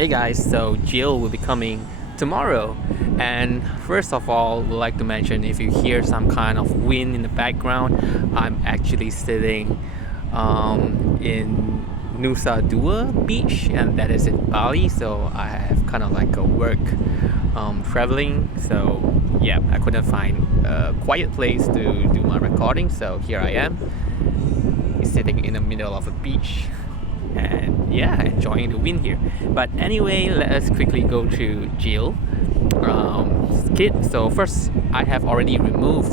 Hey guys, so Jill will be coming tomorrow, and first of all, would like to mention if you hear some kind of wind in the background, I'm actually sitting in Nusa Dua beach, and that is in Bali. So I have kind of like a work traveling. So yeah, I couldn't find a quiet place to do my recording, so here I am, sitting in the middle of a beach and yeah, enjoying the wind here. But anyway, let us quickly go to Jill kit. So first, I have already removed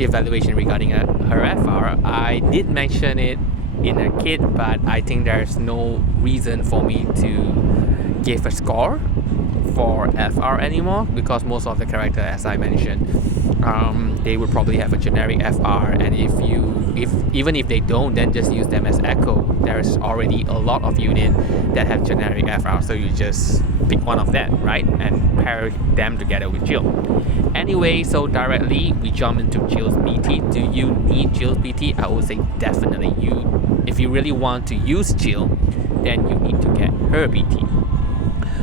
evaluation regarding her FR. I did mention it in her kit, but I think there's no reason for me to give a score for FR anymore, because most of the characters, as I mentioned, they would probably have a generic FR, and even if they don't, then just use them as echo. There's already a lot of units that have generic FR, so you just pick one of them, right, and pair them together with Jill. Anyway, so directly we jump into Jill's BT. Do you need Jill's BT? I would say definitely. If you really want to use Jill, then you need to get her BT.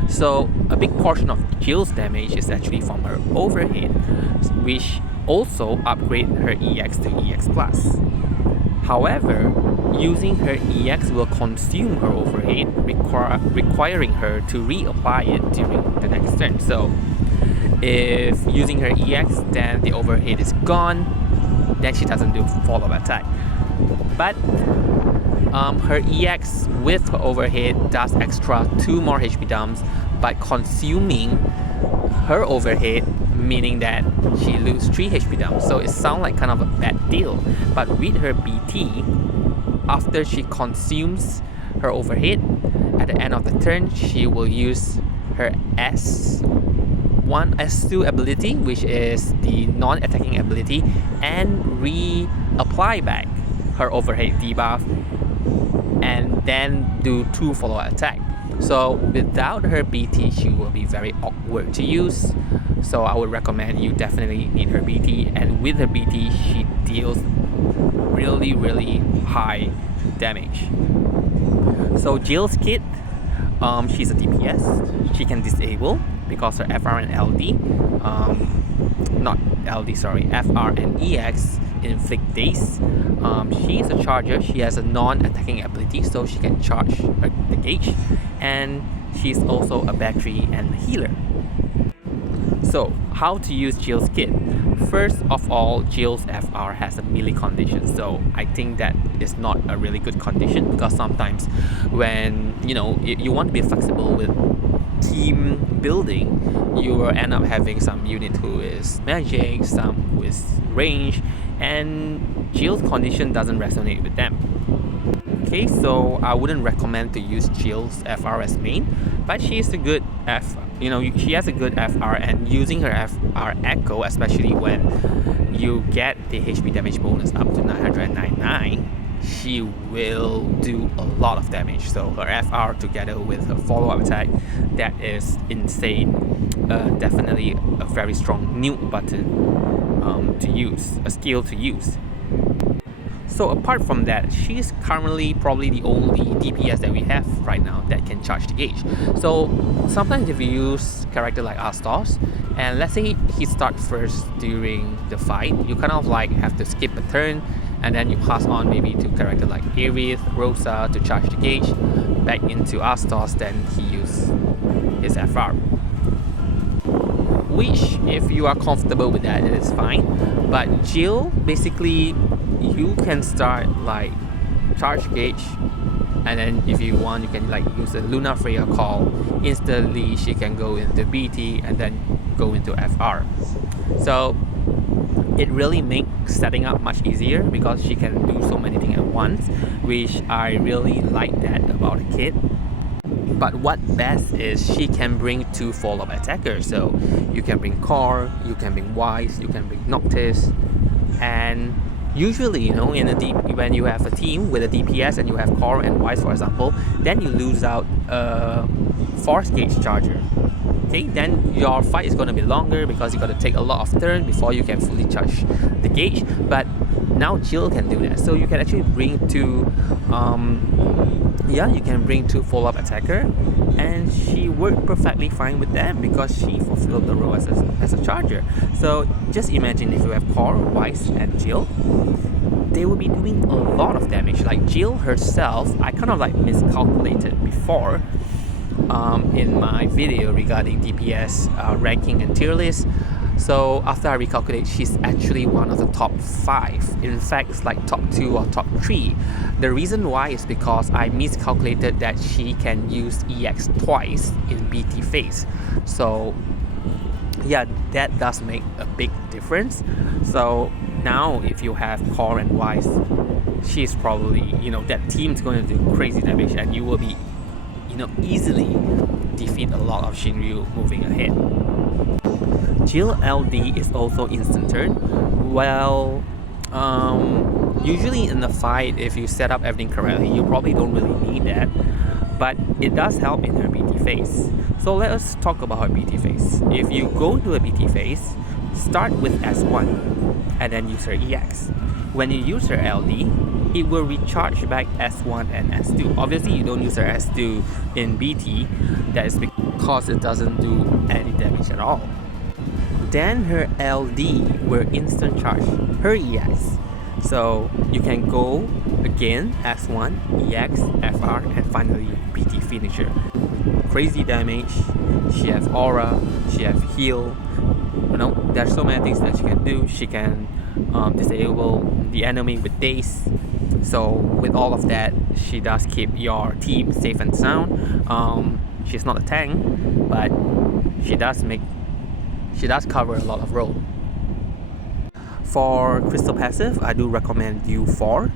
So a big portion of Jill's damage is actually from her overhead, which also upgrade her EX to EX+. However, using her EX will consume her overhead, requiring her to reapply it during the next turn. So if using her EX, then the overhead is gone, then she doesn't do follow-up attack. But her EX with her overhead does extra 2 more HP dumps by consuming her overhead, meaning that she loses 3 HP dumps. So it sounds like kind of a bad deal. But with her BT, after she consumes her overhead, at the end of the turn, she will use her S2 ability, which is the non-attacking ability, and reapply back her overhead debuff, and then do 2 follow-up attack. So without her BT, she will be very awkward to use. So I would recommend you definitely need her BT, and with her BT, she deals really high damage. So Jill's kit, she's a DPS. She can disable because her FR and LD, FR and EX inflict daze. She is a charger. She has a non-attacking ability, so she can charge the gauge, and she's also a battery and a healer. So how to use Jill's kit? First of all, Jill's FR has a melee condition, so I think that is not a really good condition, because sometimes when you want to be flexible with team building, you will end up having some unit who is magic, some who is range, and Jill's condition doesn't resonate with them. Okay, so I wouldn't recommend to use Jill's FR as main, but she has a good FR, and using her FR echo, especially when you get the HP damage bonus up to 999, she will do a lot of damage. So her FR together with her follow-up attack, that is insane. Definitely a very strong nuke button to use, a skill to use. So apart from that, she's currently probably the only DPS that we have right now that can charge the gauge. So sometimes if you use character like Astos, and let's say he starts first during the fight, you kind of like have to skip a turn, and then you pass on maybe to character like Aerith, Rosa to charge the gauge, back into Astos, then he use his FR. Which, if you are comfortable with that, it is fine. But Jill, basically, you can start like charge gauge, and then if you want, you can like use a Luna Freya call. Instantly, she can go into BT and then go into FR. So it really makes setting up much easier, because she can do so many things at once, which I really like that about the kit. But what best is she can bring 2 follow-up attackers. So you can bring Core, you can bring Wise, you can bring Noctis, and usually, when you have a team with a DPS and you have Core and Wise, for example, then you lose out a Force Gauge charger. Okay, then your fight is going to be longer, because you got to take a lot of turns before you can fully charge the gauge. But now Jill can do that, so you can actually bring 2 yeah, you can bring 2 follow-up attacker, and she worked perfectly fine with them because she fulfilled the role as a charger. So just imagine if you have Core, Weiss, and Jill, they will be doing a lot of damage. Like Jill herself, I kind of like miscalculated before in my video regarding DPS ranking and tier list. So after I recalculate, she's actually one of the top 5. In fact, it's like top 2 or top 3. The reason why is because I miscalculated that she can use EX twice in BT phase. So yeah, that does make a big difference. So now if you have Core and Weiss, she's probably, that team's going to do crazy damage, and you will be, easily defeat a lot of Shinryu moving ahead. Jill LD is also instant turn. Well, usually in the fight, if you set up everything correctly, you probably don't really need that, but it does help in her BT phase. So let us talk about her BT phase. If you go to a BT phase, start with S1 and then use her EX. When you use her LD, it will recharge back S1 and S2. Obviously, you don't use her S2 in BT. That is because it doesn't do any damage at all. Then her LD will instant charge her EX. So you can go again S1, EX, FR, and finally BT finisher. Crazy damage. She has aura. She has heal. There's so many things that she can do. She can disable the enemy with daze. So with all of that, she does keep your team safe and sound. She's not a tank, but she does cover a lot of role. For Crystal Passive, I do recommend U4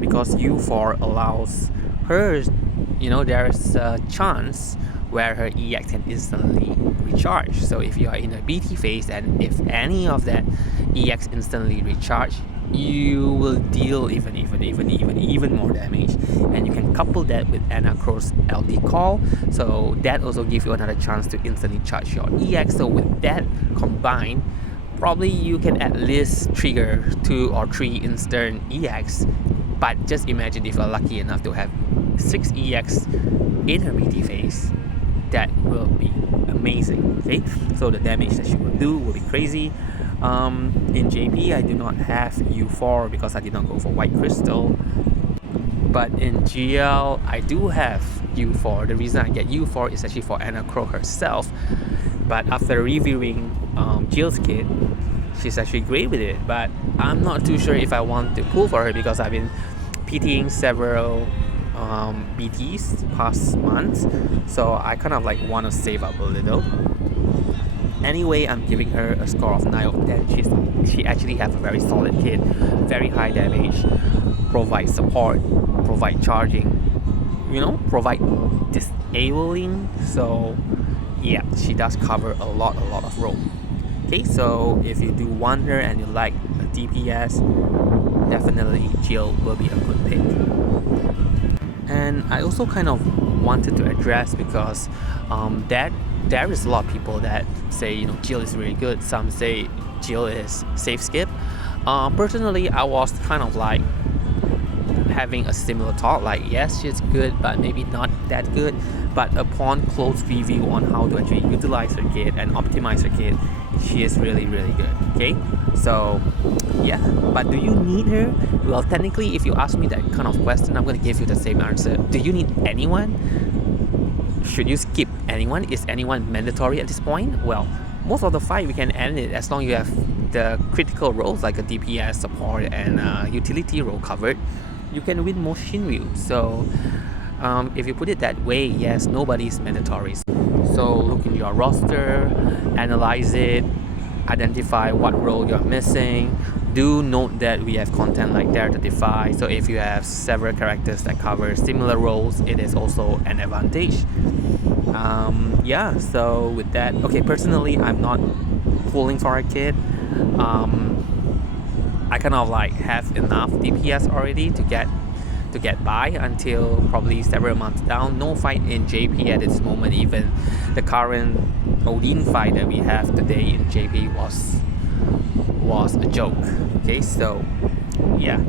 because U4 allows her, there's a chance where her EX can instantly recharge. So if you are in a BT phase and if any of that EX instantly recharge, you will deal even more damage, and you can couple that with Anacro's LD call, so that also gives you another chance to instantly charge your EX. So with that combined, probably you can at least trigger 2 or 3 instant EX. But just imagine if you're lucky enough to have 6 EX in her BT phase, that will be amazing. Okay, so the damage that she will do will be crazy. In JP, I do not have U4 because I did not go for White Crystal. But in GL, I do have U4. The reason I get U4 is actually for Anna Crow herself. But after reviewing Jill's kit, she's actually great with it. But I'm not too sure if I want to pull for her because I've been PTing several BTs past months. So I kind of want to save up a little. Anyway, I'm giving her a score of 9 out of 10. She actually has a very solid kit, very high damage, provide support, provide charging, provide disabling. So yeah, she does cover a lot of role. Okay, so if you do want her and you like a DPS, definitely Jill will be a good pick. And I also kind of wanted to address because there is a lot of people that say Jill is really good. Some say Jill is safe skip. Personally, I was kind of having a similar thought, yes, she's good, but maybe not that good. But upon close review on how to actually utilize her kit and optimize her kit, she is really good. Okay, so yeah, but do you need her? Well, technically, if you ask me that kind of question, I'm going to give you the same answer. Do you need anyone? Should you skip anyone? Is anyone mandatory at this point? Well, most of the fight we can end it as long as you have the critical roles like a DPS, support, and utility role covered. You can win most Shinryu. So if you put it that way, yes, nobody is mandatory. So look in your roster, analyze it, identify what role you're missing. Do note that we have content like Dare to Defy, so if you have several characters that cover similar roles, it is also an advantage. Yeah, so with that, okay, personally, I'm not pulling for a kit. I kind of have enough DPS already to get by until probably several months down. No fight in JP at this moment. Even the current Odin fight that we have today in JP was a joke. Okay, so yeah,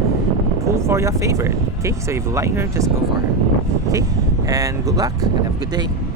pull for your favorite. Okay, so if you like her, just go for her. Okay, and good luck and have a good day.